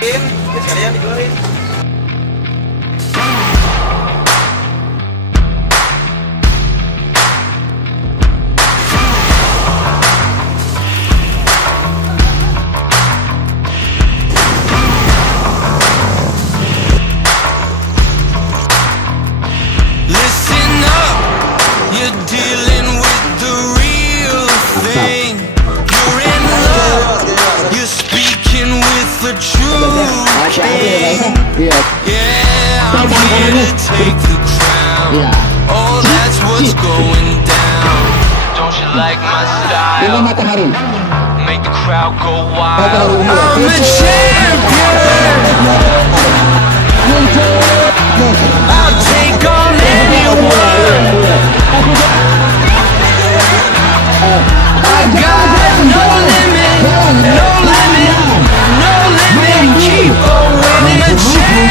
Sekalian dikeluarin. Yeah, I'm here to take the crown. Oh, that's what's going down. Don't you like my style? Make the crowd go wild. I'm a champion. I'll take on anyone. I got no limit, no limit, no limit. Keep on winning, a champion.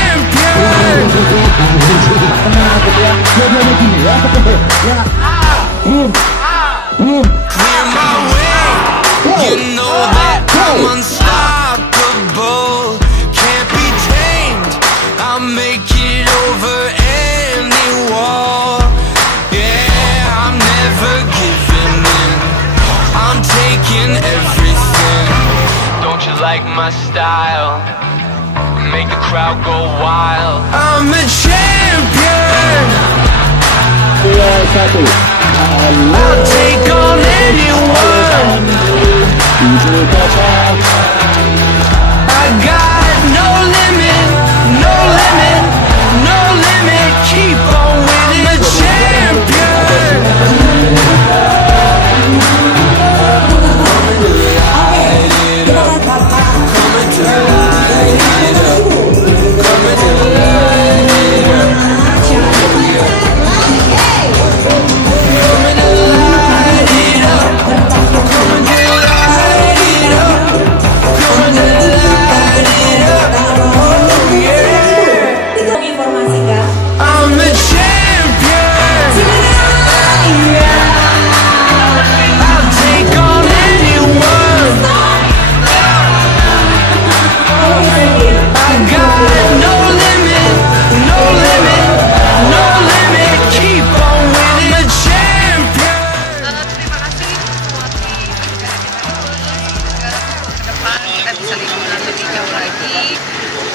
Clear my way. You know that I'm unstoppable. Can't be tamed. I'll make it over any wall. Yeah, I'm never giving in. I'm taking everything. Don't you like my style? Make the crowd go wild. I'm a champion. I'll take on anyone. I got no limit, no limit, no limit. Keep on winning, a champion.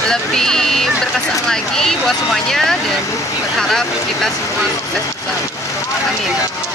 Lebih berkesan lagi buat semuanya dan berharap kita semua sukses bersama. Amin.